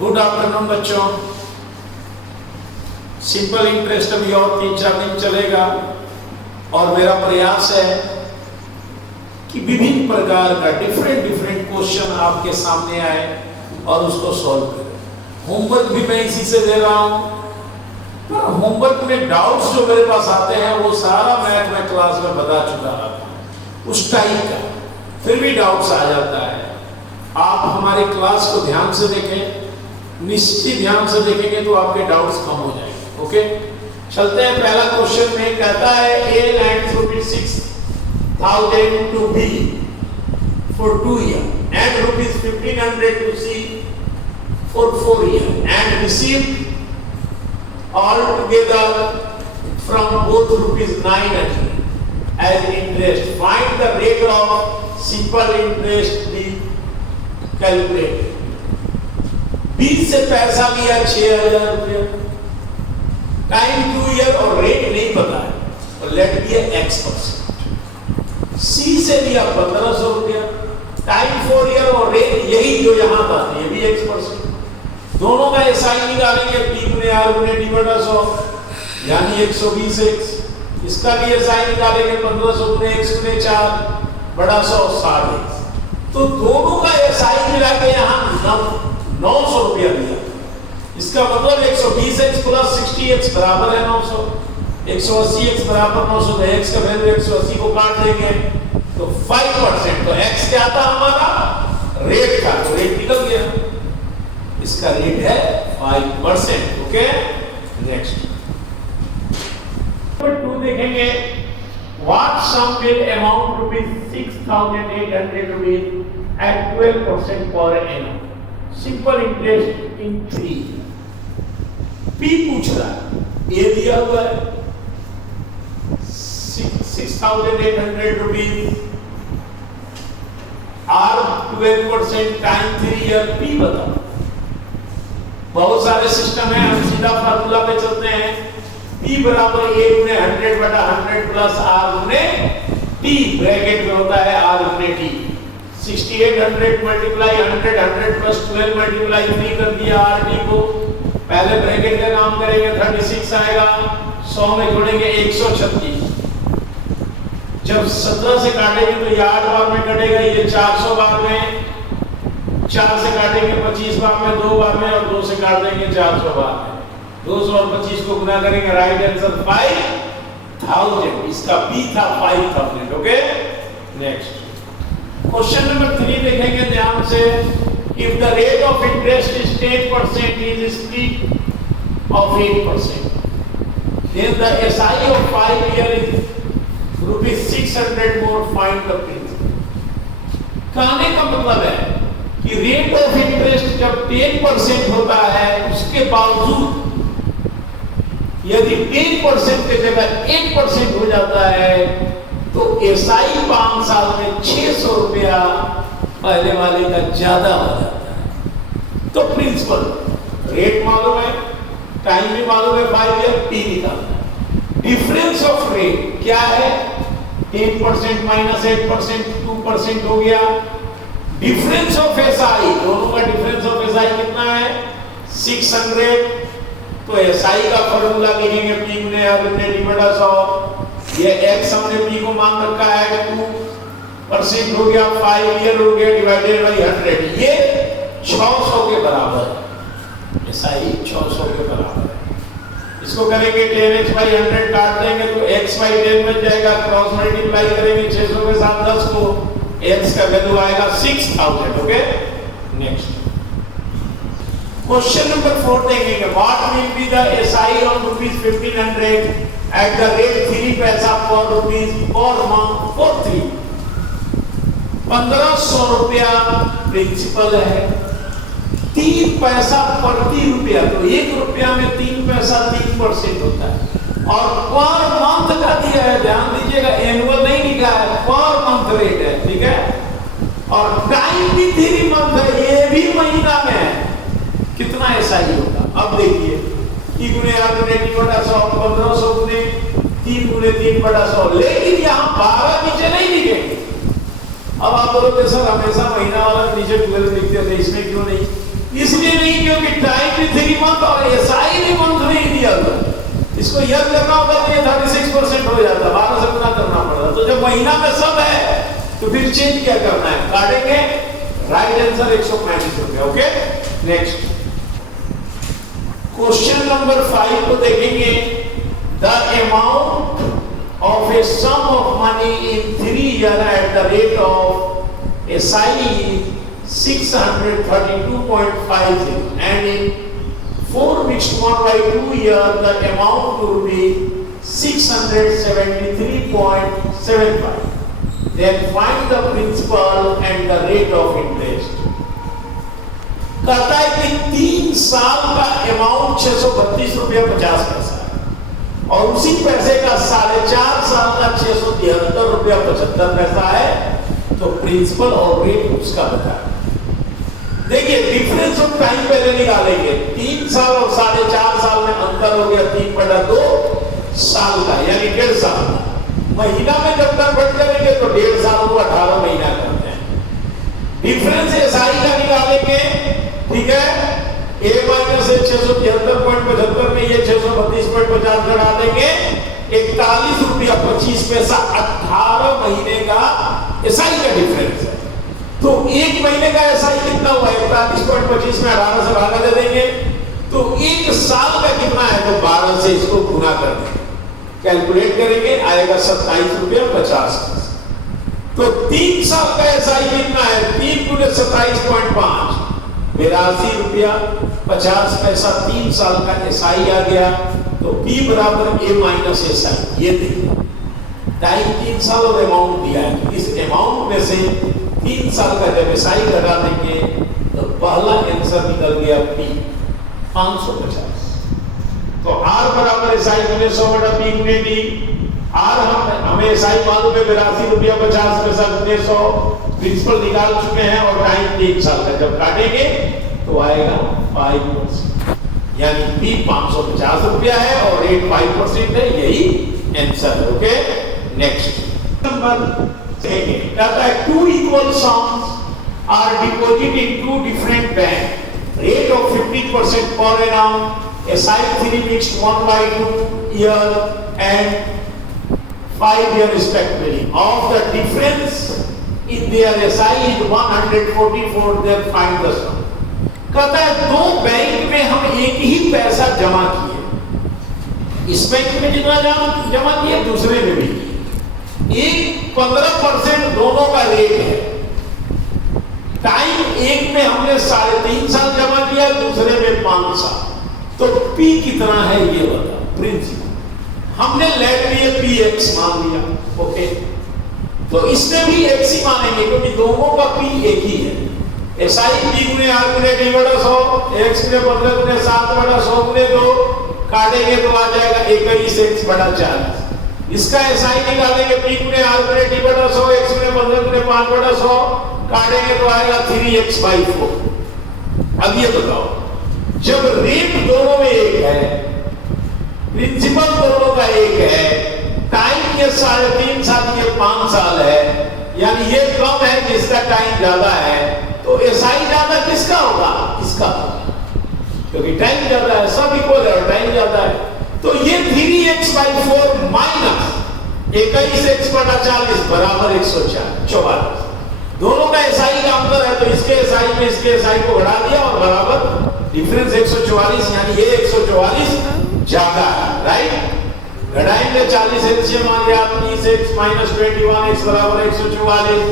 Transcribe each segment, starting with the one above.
Good afternoon बच्चों। Simple interest अभी और 3-4 दिन चलेगा और मेरा प्रयास है कि विभिन्न प्रकार का डिफरेंट क्वेश्चन आपके सामने आए और उसको सॉल्व करें। होमवर्क भी मैं इसी से दे रहा हूं, पर होमवर्क में डाउट्स जो मेरे पास आते हैं वो सारा मैथ में क्लास में बता चुका रहता हूं, उस टाइप का फिर भी डाउट्स आ जाता है। आप हमारे क्लास को ध्यान से देखें, निश्चित ध्यान से देखेंगे तो आपके डाउट्स कम हो जाएंगे। ओके, चलते हैं। पहला क्वेश्चन में कहता है A lends ₹6,000 to B for 2 years and ₹1,500 to C for 4 years and received altogether from both ₹900 as interest. Find the rate of simple interest be calculated. 20 से पैसा लिया 6,000 रुपया, टाइम 2 ईयर और रेट नहीं पता है और लेट दिया X%। सी से लिया 1,500 रुपया, टाइम 4 ईयर और रेट यही जो यहां था, ये भी X%। दोनों का एसआई निकालेंगे, P गुने R गुने D बटा 100 यानी 120X। इसका भी एसआई निकालेंगे 1500 गुने X गुने 4 बटा 100 60X। तो दोनों का एसआई मिला के यहां 900 रुपया दिया। इसका मतलब 120X प्लस 60X बराबर है 900। 180X बराबर 900, तो X का वैल्यू 180 को काट देंगे तो 5%। तो X क्या था हमारा? रेट का, तो रेट निकल गया। इसका रेट है 5%। ओके, नेक्स्ट नंबर 2 देखेंगे। What sum will amount ₹6,800 at 12% per annum? Simple interest in 3। P पूछ रहा है, A दिया हुआ है ₹6,800, R 12%, टाइम 3 ईयर, P बताओ। बहुत सारे सिस्टम है, हम सीधा फार्मूला पे चलते हैं। P बराबर A गुने 100 बटा 100 प्लस R गुने T, ब्रैकेट में होता है R गुने T। 6800 मल्टीप्लाई 100 प्लस 12 मल्टीप्लाई 3 कर दिया RT को। पहले ब्रैकेट का काम करेंगे, 36 आएगा, 100 में जोड़ेंगे 136। जब 17 से काटेंगे तो ये 8 बार में कटेगा, ये 400 बार में, 4 से काटेंगे 25 बार में, 2 बार में, और 2 से काट देंगे 400 बार में। 200 और 25 को गुना करेंगे, राइट आंसर 5000। इसका P था 5000। ओके, नेक्स्ट क्वेश्चन नंबर 3 देखेंगे ध्यान से। If the rate of interest is 10% is split of 8%, then the SI of 5 year is ₹600 more, find the principal. कहने का मतलब है कि रेट ऑफ इंटरेस्ट जब 10% होता है, उसके बावजूद यदि 10% की जगह 8% हो जाता है तो एसआई 5 साल में 600 रुपया पहले वाले का ज्यादा हो जाता है। तो प्रिंसिपल, रेट मालूम है, टाइम भी मालूम है, 5 ईयर, P निकालना है। डिफरेंस ऑफ रेट क्या है? 10% माइनस 8%, 2% हो गया। डिफरेंस ऑफ एसआई, दोनों का डिफरेंस ऑफ एसआई कितना है? 600। तो एसआई का फॉर्मूला लिखेंगे, P गुने R गुने D बटा 100। ये X हमने P को मान रखा है 2% हो गया, 5 ईयर हो गया, डिवाइडेड बाई 100। ये 600 के बराबर है। एसआई 600 के बराबर है। इसको करेंगे 10X बाई 100 काट देंगे तो X बाई 10 बन जाएगा। क्रॉस मल्टीप्लाई करेंगे 600 के साथ 10 को, X का वैल्यू आएगा 6000। ओके, नेक्स्ट क्वेश्चन नंबर 4 देखेंगे। What will be the SI on ₹1500 at the rate 3 पैसा per rupees per month for 3। 1500 रुपया प्रिंसिपल है, 3 पैसा प्रति रुपया, तो 1 रुपया में 3 पैसा 3% होता है। और पर मंथ का दिया है, ध्यान दीजिएगा, एनुअल नहीं लिखा है, पर मंथ रेट है, ठीक है। और टाइम भी 3 मंथ है, ये भी महीना में है। कितना एसआई होगा? अब देखिए, P गुने R गुने D बटा 100, 1500 गुने 3 गुने 3 बटा 100। लेकिन यहाँ 12 नीचे नहीं लिखेंगे। अब आप बोलोगे सर हमेशा महीना वाला नीचे 12 लिखते थे, इसमें क्यों नहीं? इसलिए नहीं क्योंकि टाइम भी 3 मंथ और एसआई भी मंथ में ही दिया था। इसको यह करना होगा तो ये 36% हो जाता, 12 से गुना करना पड़ता। तो जब महीना में सब है तो फिर चेंज क्या करना है, काटेंगे। राइट आंसर 135 रुपया। ओके, नेक्स्ट क्वेश्चन नंबर 5 को देखेंगे। The amount of a sum of money in 3 years at the rate of SI is 632.50 and in 4 mixed 1/2 years the amount will be 673.75. Then find the principal and the rate of interest. कहता है कि 3 साल का amount 632 रुपया 50 पैसा और उसी पैसे का 4.5 साल का 673 रुपया 75 पैसा है। तो प्रिंसिपल और रेट उसका बताया। देखिए डिफरेंस ऑफ टाइम पहले निकालेंगे। 3 साल और 4.5 साल में अंतर हो गया 3/2 साल का, यानी 1.5 साल। महीना में जब तक बढ़ जाएंगे तो 1.5 साल को 18 महीना करते हैं। डिफरेंस एसआई का निकालेंगे, ठीक है। ए माइनस 673.75 में ये 632.50 घटा देंगे, 41 रुपया 25 पैसा 18 महीने का एसआई का डिफरेंस है। तो एक महीने का एसआई कितना हुआ, 41.25 में 18 से भागा दे देंगे। तो एक साल का कितना है, तो 12 से इसको गुना कर देंगे, कैलकुलेट करेंगे, आएगा 27 रुपया 50 पैसा। तो 3 साल का एसआई कितना है, 3 × 27.5 82 रुपया 50 पैसा 3 साल का एसआई आ गया। तो P बराबर A माइनस एसआई। ये देखिए टाइम 3 साल और अमाउंट दिया है। इस अमाउंट में से 3 साल का जब एसआई घटा देंगे तो पहला आंसर निकल गया P 550। तो R बराबर एसआई गुने 100/P गुने D। R हमें एसआई मालूम है 82 रुपया 50 पैसा गुने 100। प्रिंसिपल निकाल चुके हैं और टाइम 3 साल का जब काटेंगे तो आएगा 5%, यानी P 550 रुपया है और रेट 5% है। यही आंसर है। ओके, नेक्स्ट नंबर कहता है 2 equal sums are deposited in 2 different banks, rate of 15% per annum, SI 3 mixed 1/2 year and 5 year respectively. Of the difference in their SI is 144, then find the sum. कहता है 2 bank में हम एक ही पैसा जमा किए, इस बैंक में कितना जमा किए, दूसरे में भी एक 15% दोनों का रेट है। टाइम एक में हमने 3.5 साल जमा किया, दूसरे में 5 साल। तो P कितना है ये बता। प्रिंसिपल हमने लेट लिए Px मान लिया। ओके, तो इसमें भी x ही मानेंगे क्योंकि दोनों का P एक ही है। SI P गुने R गुने D बटा 100, x गुने 15 गुने 7 बटा 100 गुने 2 काटेंगे तो आ जाएगा 21x बटा 40। इसका SI निकालेंगे P गुने R गुने D बटा 100, x गुने 15 गुने 5 बटा 100 काटेंगे तो आएगा 3x/4। अब ये बताओ, जब रेट दोनों में एक है, प्रिंसिपल दोनों का एक है, टाइम ये 3.5 साल ये 5 साल है, यानी ये कम है जिसका टाइम ज्यादा है, तो एसआई ज्यादा किसका होगा, इसका, क्योंकि टाइम ज्यादा है, सब इक्वल है और टाइम ज्यादा है। तो ये 3x/4 माइनस 21x/40 बराबर 144। दोनों का एसआई का अंतर है, तो इसके एसआई में इसके एसआई को बढ़ा दिया और बराबर डिफरेंस 144, यानी ये 144 ज्यादा है। राइट, घटाएंगे 40 एलसीएम आ गया 30x - 21x बराबर 144।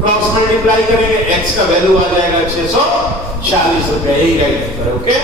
क्रॉस मल्टीप्लाई करेंगे x का वैल्यू आ जाएगा 640 रुपया। यही राइट आंसर है। ओके।